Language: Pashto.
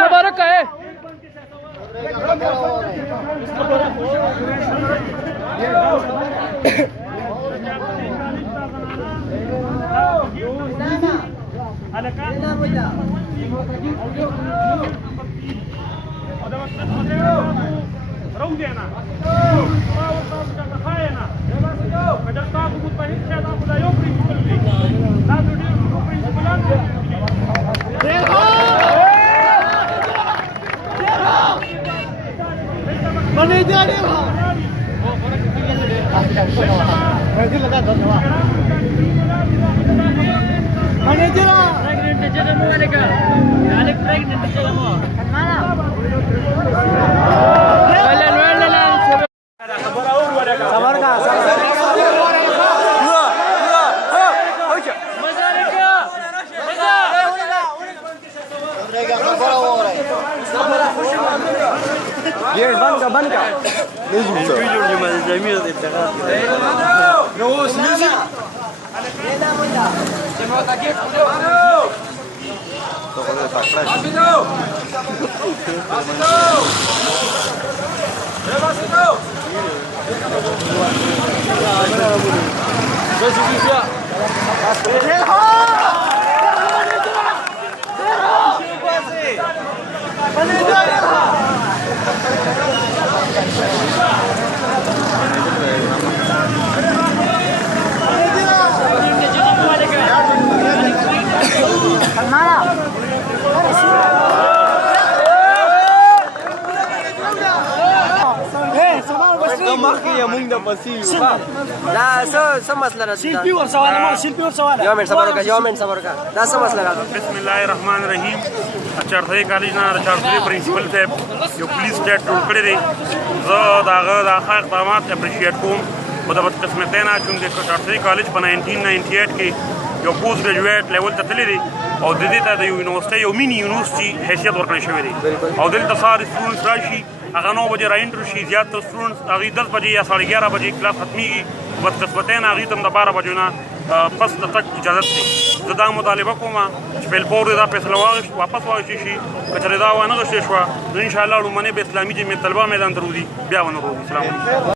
خبرك ايه بسم الله الرحمن الرحیم چارتای کالج نه چارتای پرنسپل صاحب یو پولیس سټیټ ټول کړی دی زه د هغه د ښه اقدامات اپریشیټ کوم خو د بدقسمتۍ نه چونکې چارتای کالج په 1998 کې یو پوسټ ګریجویټ لیول ته تللی دی او د دې ته د یونیورسټۍ یو مینی یونیورسټي حیثیت ورکړی شوی دی او دلته سهار سټوډنټس راشي هغه 9 بجې راانټر شي زیاتره سټوډنټس هغوی 10 بجې یا 11:30 بجې کلاس ختمیږي بدقسمتۍ نه هغوی ته هم د 12 بجو نه پس د تګ اجازت دی زه دا مطالبه کوم چې فیلپور دا فیصله واپس واخیستل شي که چېرې دا وانه غوښتل شوه نو انشاءالله لومړنۍ به اسلامي جمعیت طلبه میدان ته روځي بیا ونه روځي. السلام علیکم.